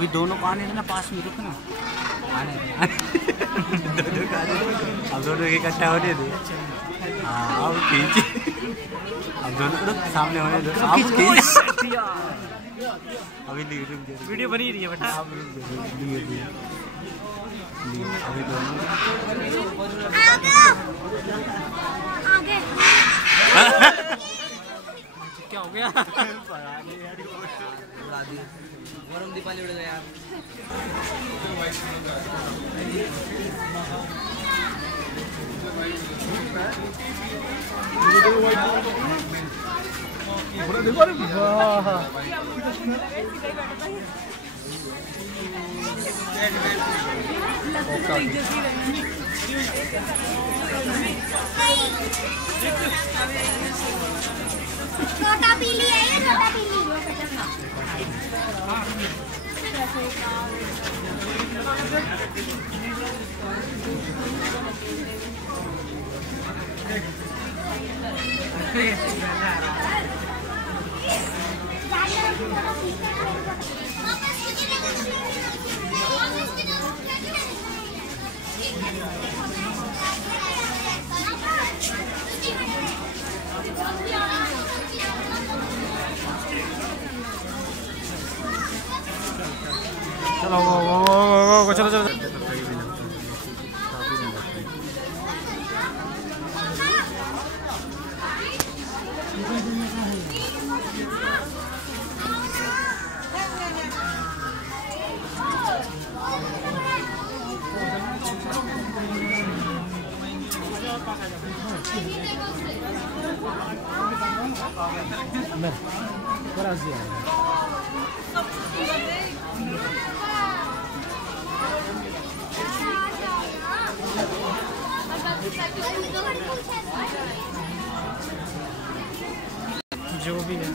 अभी दोनों को आने देना, पास में रुकना आने दोनों का अब दोनों इकट्ठा होने दे। हाँ अब खींच, अब दोनों रुक सामने होने दो, अब खींच। अभी वीडियो बनी रही है बेटा, अब अभी दोनों क्या हो गया? गरम दीपावली उड़ गया यार। छोटा पीली है ये, छोटा पीली। चलो वो चलो चलो जो भी है